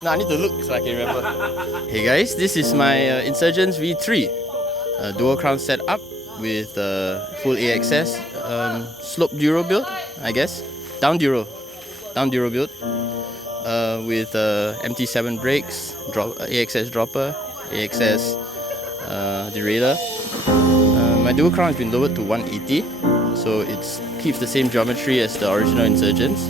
No, I need to look so I can remember. Hey guys, this is my Insurgent V3 dual crown setup with full AXS slope duro build, I guess. Down duro build with MT7 brakes, AXS dropper, AXS derailleur. My dual crown has been lowered to 180, so it keeps the same geometry as the original Insurgents.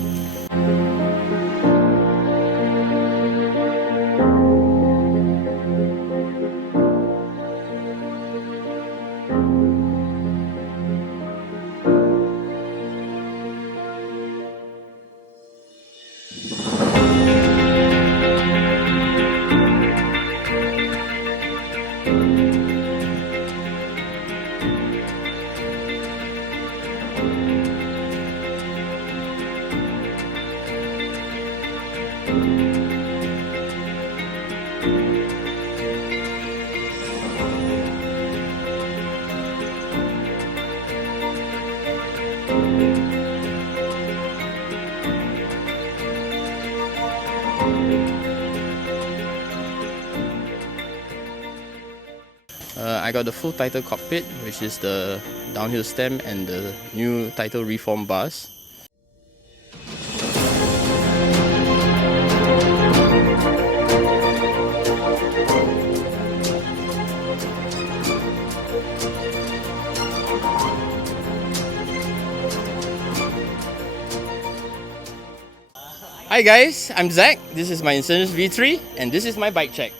I got the full title cockpit, which is the downhill stem and the new title reform bars. Hi guys, I'm Zach, this is my Insurgent V3 and this is my bike check.